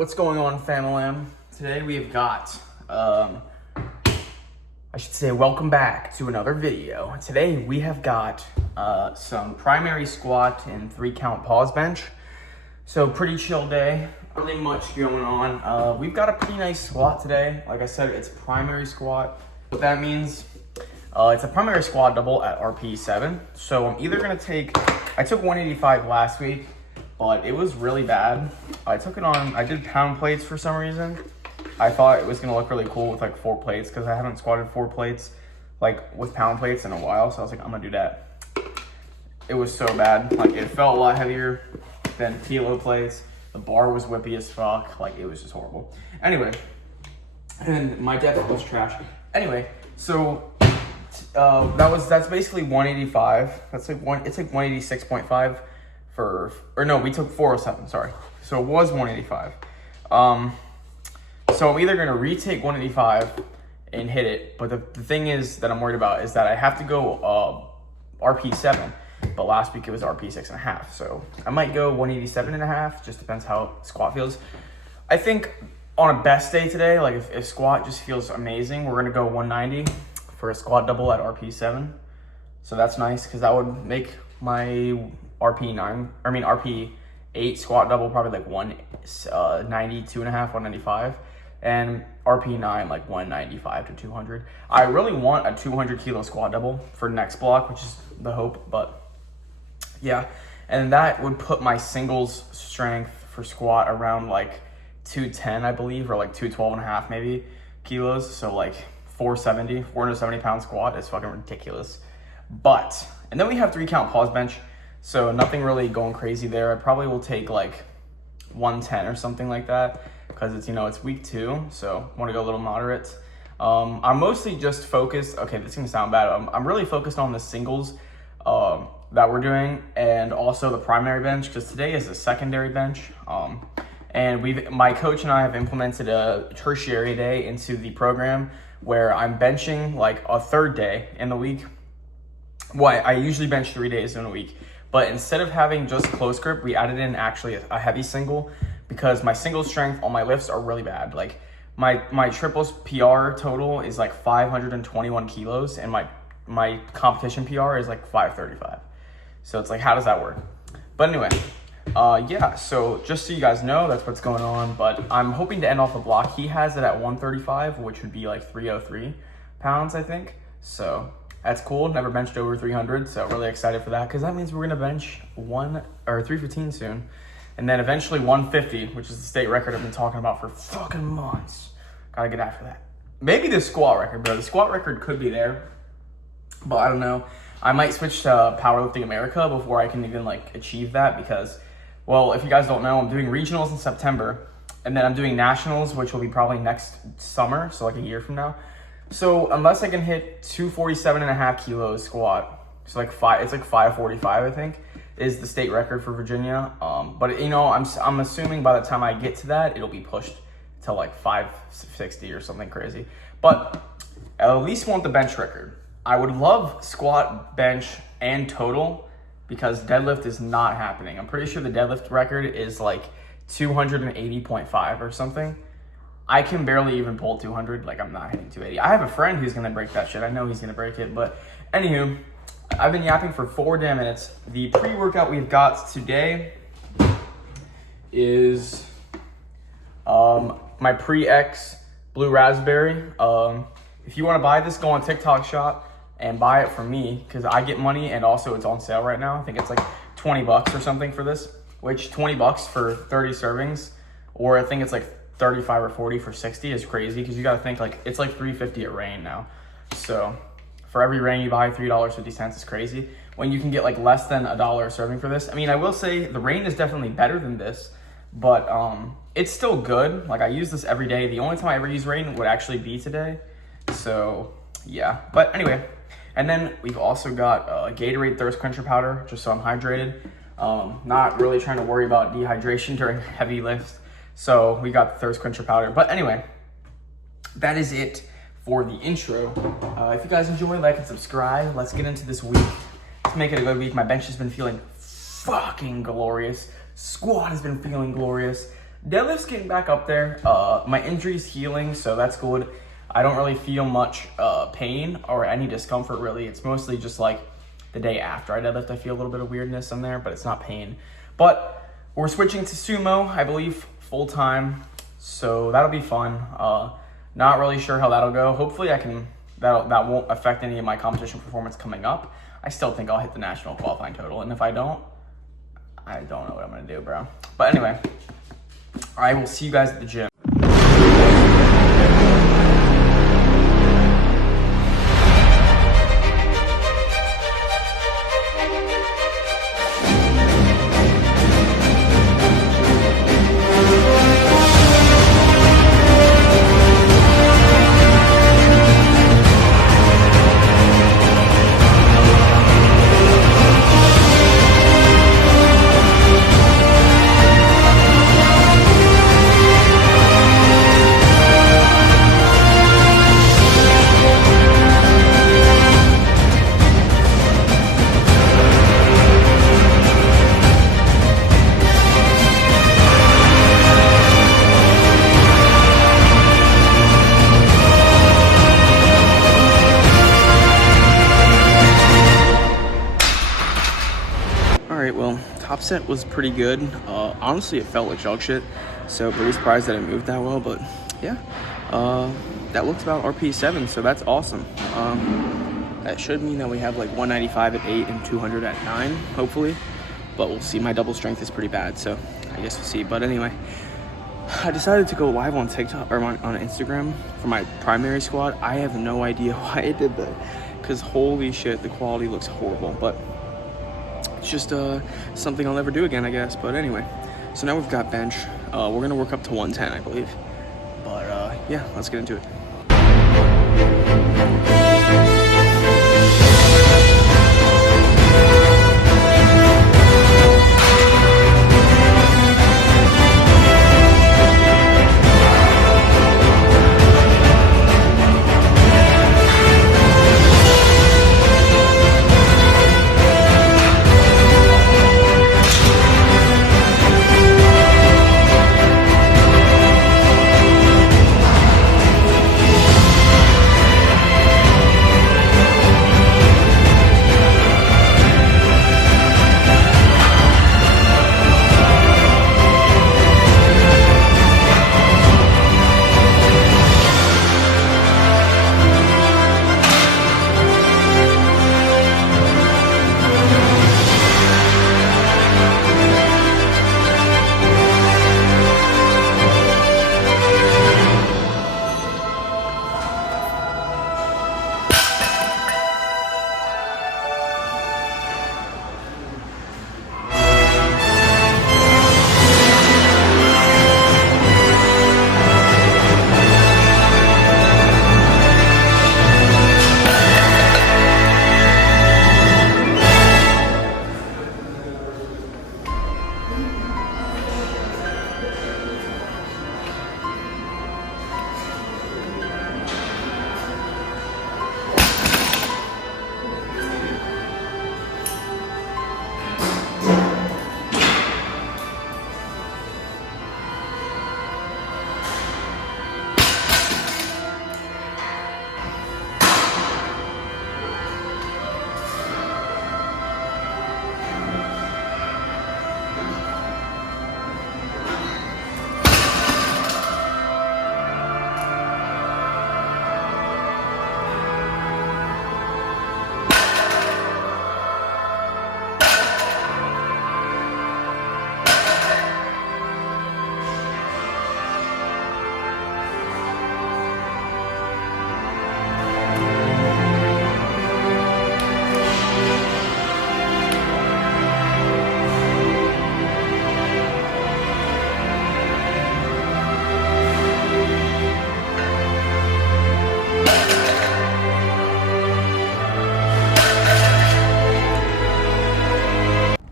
What's going on, Famalam? Today we've got, welcome back to another video. Today we have got some primary squat and 3-count pause bench. So pretty chill day, really much going on. We've got a pretty nice squat today. Like I said, it's primary squat. What that means, it's a primary squat double at RPE 7. So I'm either gonna I took 185 last week, but it was really bad. I did pound plates for some reason. I thought it was gonna look really cool with like 4 plates because I haven't squatted 4 plates like with pound plates in a while. So I was like, I'm gonna do that. It was so bad. Like it felt a lot heavier than kilo plates. The bar was whippy as fuck. Like it was just horrible. Anyway, and my depth was trash. Anyway, so that's basically 185. It's like 186.5. We took 407, sorry. So it was 185. So I'm either gonna retake 185 and hit it, but the thing is that I'm worried about is that I have to go RP 7, but last week it was RP 6.5. So I might go 187.5, just depends how squat feels. I think on a best day today, like if squat just feels amazing, we're gonna go 190 for a squat double at RP 7. So that's nice, because that would make my RP 8 squat double probably like 192.5, 195, and RP 9 like 195 to 200. I really want a 200 kilo squat double for next block, which is the hope, but yeah. And that would put my singles strength for squat around like 210, I believe, or like 212.5 maybe kilos. So like 470 pound squat is fucking ridiculous. And then we have 3-count pause bench. So nothing really going crazy there. I probably will take like 110 or something like that because it's week 2, so I want to go a little moderate. I'm mostly just focused. Okay, this is gonna sound bad. I'm really focused on the singles that we're doing, and also the primary bench, because today is a secondary bench. And my coach and I have implemented a tertiary day into the program where I'm benching like a third day in the week. Well, I usually bench 3 days in a week. But instead of having just close grip, we added in actually a heavy single, because my single strength on my lifts are really bad. Like my triples PR total is like 521 kilos, and my competition PR is like 535. So it's like, how does that work? But anyway, yeah, so just so you guys know, that's what's going on. But I'm hoping to end off the block. He has it at 135, which would be like 303 pounds, I think. So that's cool. Never benched over 300, so really excited for that, because that means we're gonna bench 315 soon, and then eventually 150, which is the state record I've been talking about for fucking months. Gotta get after that. Maybe the squat record, bro. The squat record could be there, but I don't know. I might switch to Powerlifting America before I can even like achieve that, because, well, if you guys don't know, I'm doing regionals in September, and then I'm doing nationals, which will be probably next summer, so like a year from now. So unless I can hit 247.5 kilos squat, it's like 545, I think, is the state record for Virginia. But I'm assuming by the time I get to that, it'll be pushed to like 560 or something crazy. But I at least want the bench record. I would love squat, bench, and total, because deadlift is not happening. I'm pretty sure the deadlift record is like 280.5 or something. I can barely even pull 200. Like, I'm not hitting 280. I have a friend who's gonna break that shit. I know he's gonna break it. But anywho, I've been yapping for 4 damn minutes. The pre-workout we've got today is my Pre-X Blue Raspberry. If you want to buy this, go on TikTok Shop and buy it from me, because I get money, and also it's on sale right now. I think it's like 20 bucks or something for this, which 20 bucks for 30 servings, or I think it's like 35 or 40 for 60 is crazy, because you got to think like it's like $3.50 at Rain now. So for every Rain you buy, $3.50 is crazy, when you can get like less than $1 a serving for this. I mean, I will say the Rain is definitely better than this, but it's still good. Like, I use this every day. The only time I ever use Rain would actually be today. So yeah, but anyway. And then we've also got Gatorade Thirst Quencher powder, just so I'm hydrated. Not really trying to worry about dehydration during heavy lifts. So we got the Thirst Quencher powder. But anyway, that is it for the intro. If you guys enjoy, like and subscribe. Let's get into this week. Let's make it a good week. My bench has been feeling fucking glorious. Squat has been feeling glorious. Deadlift's getting back up there. My injury's healing, so that's good. I don't really feel much pain or any discomfort really. It's mostly just like the day after I deadlift, I feel a little bit of weirdness in there, but it's not pain. But we're switching to sumo, I believe, full time. So that'll be fun. Not really sure how that'll go. Hopefully that won't affect any of my competition performance coming up. I still think I'll hit the national qualifying total. And if I don't know what I'm gonna do, bro. But anyway, I will see you guys at the gym. Top set was pretty good. Honestly, it felt like dog shit, so pretty surprised that it moved that well, but yeah, that looks about RP7, so that's awesome. That should mean that we have like 195 at 8 and 200 at 9, hopefully, but we'll see. My double strength is pretty bad, so I guess we'll see. But anyway, I decided to go live on TikTok or on Instagram for my primary squad. I have no idea why I did that, because holy shit, the quality looks horrible, but it's just something I'll never do again, I guess. But anyway, so now we've got bench. We're gonna work up to 110, I believe. But yeah, let's get into it.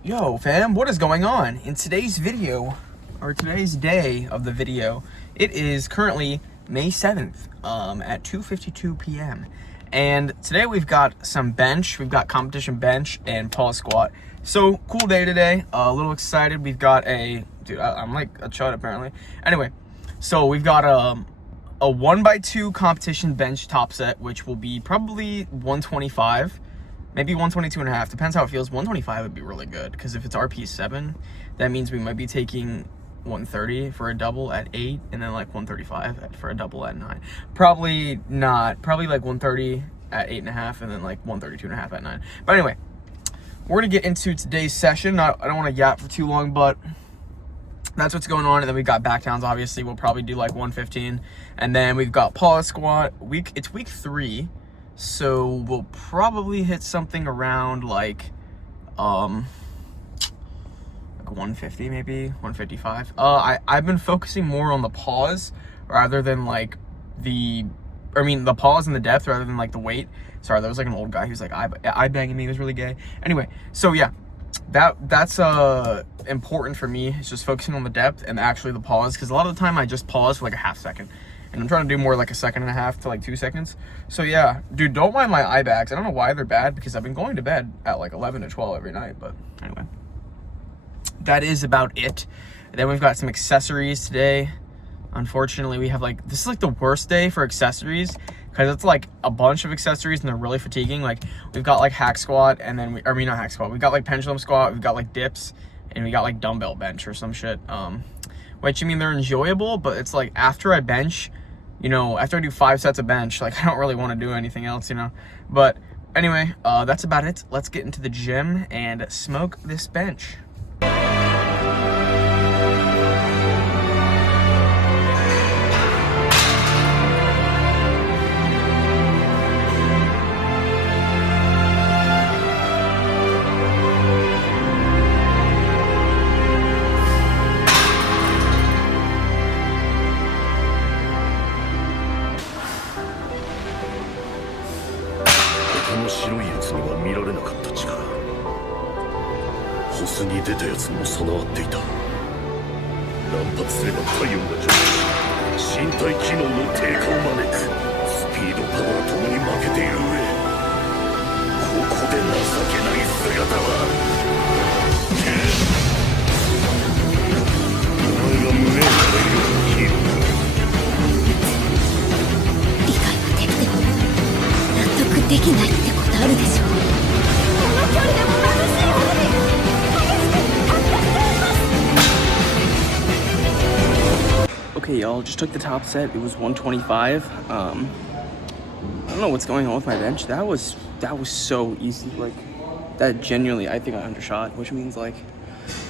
Yo fam, what is going on? In today's video, or today's day of the video, it is currently May 7th at 2:52 p.m. And today we've got some bench, we've got competition bench and pause squat. So cool day today, a little excited. We've got a dude, I'm like a chud apparently. Anyway, so we've got a 1x2 competition bench top set, which will be probably 125, maybe 122.5, depends how it feels. 125 would be really good, because if it's RP7, that means we might be taking 130 for a double at 8, and then like 135 for a double at 9. Probably not, probably like 130 at 8.5, and then like 132.5 at 9. But anyway, we're gonna get into today's session. I don't want to yap for too long, but that's what's going on. And then we've got back downs, obviously. We'll probably do like 115. And then we've got pause squat. It's week 3. So we'll probably hit something around like 150, maybe 155. I've been focusing more on the pause rather than like the pause and the depth rather than like the weight. Sorry, there was like an old guy who's like eye banging me. It was really gay. Anyway, so yeah, that's important for me. It's just focusing on the depth and actually the pause, because a lot of the time I just pause for like a half second, and I'm trying to do more like a 1.5 seconds to like 2 seconds. So yeah, dude, don't mind my eye bags. I don't know why they're bad, because I've been going to bed at like 11 to 12 every night. But anyway, that is about it. And then we've got some accessories today. Unfortunately, we have like, this is like the worst day for accessories, because it's like a bunch of accessories and they're really fatiguing. Like we've got like hack squat, and then not hack squat, we've got like pendulum squat, we've got like dips, and we got like dumbbell bench or some shit. Which, I mean, they're enjoyable, but it's like after I bench, you know, after I do 5 sets of bench, like I don't really want to do anything else, you know. But anyway, that's about it. Let's get into the gym and smoke this bench. ホスに出たやつも備わっていた。乱発すれば体温が上昇し、身体機能の低下を招く。スピード、パワーともに負けている上、ここで情けない姿は、お前が胸を張れるようなヒーロー。理解はできても納得できないってことあるでしょ。この距離でも眩しいほどに Okay, y'all, just took the top set. It was 125. I don't know what's going on with my bench. That was so easy. Like, that genuinely, I think I undershot, which means like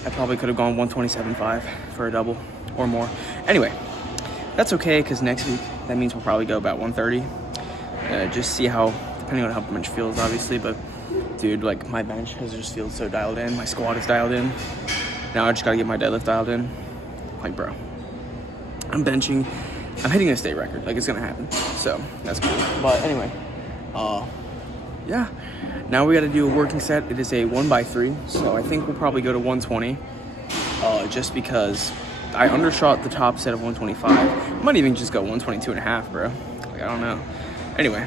I probably could have gone 127.5 for a double or more. Anyway, that's okay, because next week that means we'll probably go about 130. Just see how, depending on how the bench feels, obviously. But dude, like my bench has just feels so dialed in. My squat is dialed in. Now I just gotta get my deadlift dialed in. Like, bro, I'm benching. I'm hitting a state record. Like, it's gonna happen. So that's cool. But anyway, yeah. Now we gotta do a working set. It is a 1x3. So I think we'll probably go to 120. Just because I undershot the top set of 125. I might even just go 122.5, bro. Like, I don't know. Anyway,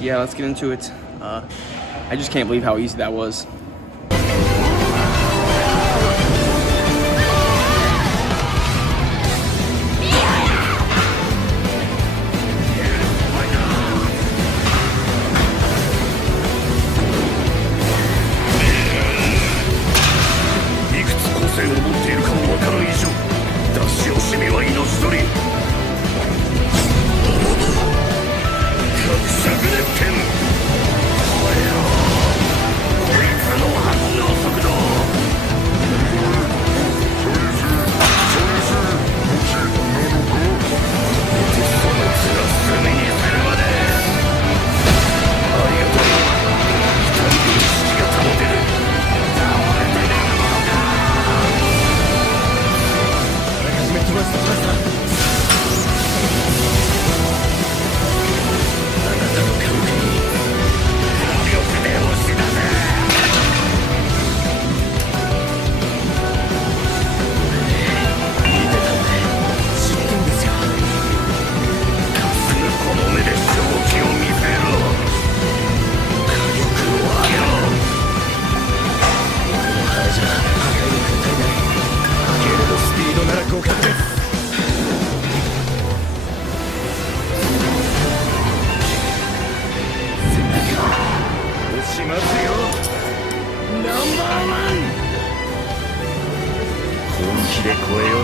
yeah, let's get into it. I just can't believe how easy that was.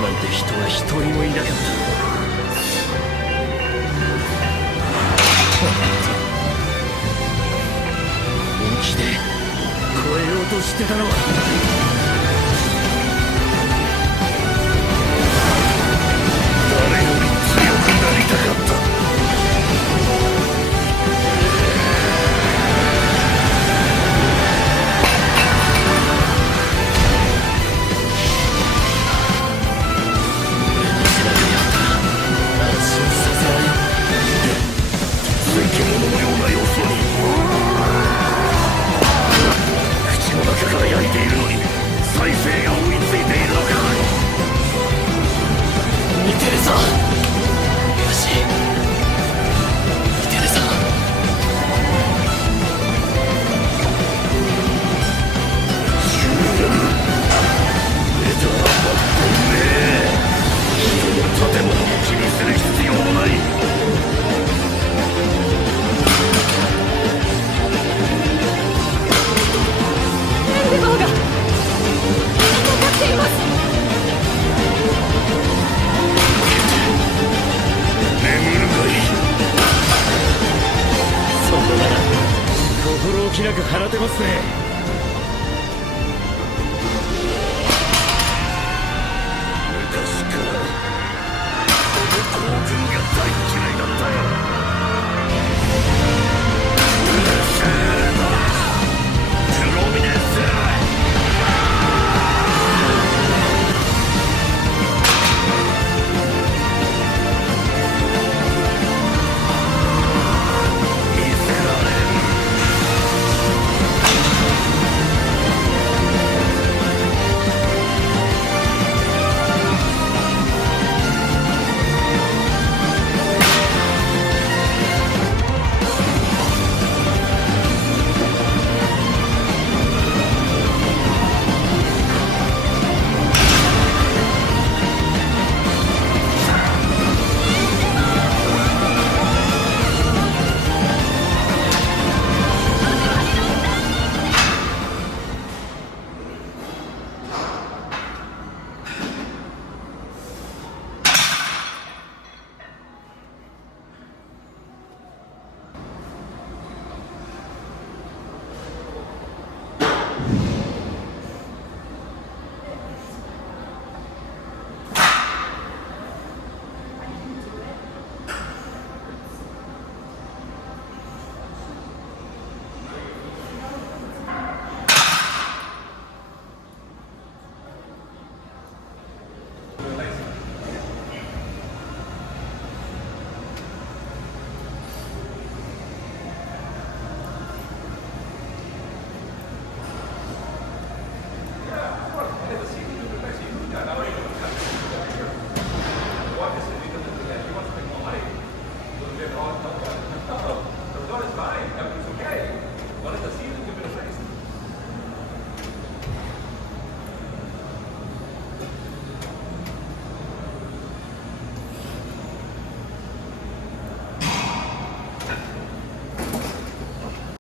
なんて人は一人もいなかった。本気で超えようとしてたのは誰より強くなりたかった。生き物のような要素に口の中から焼いているのに再生が追いついているのか。見てるぞよし見てるぞ。10年メタは本命。人の建物も気にする必要もない。エンデバーが戦っています。眠るがいい。そこなら心置きなく放てますね。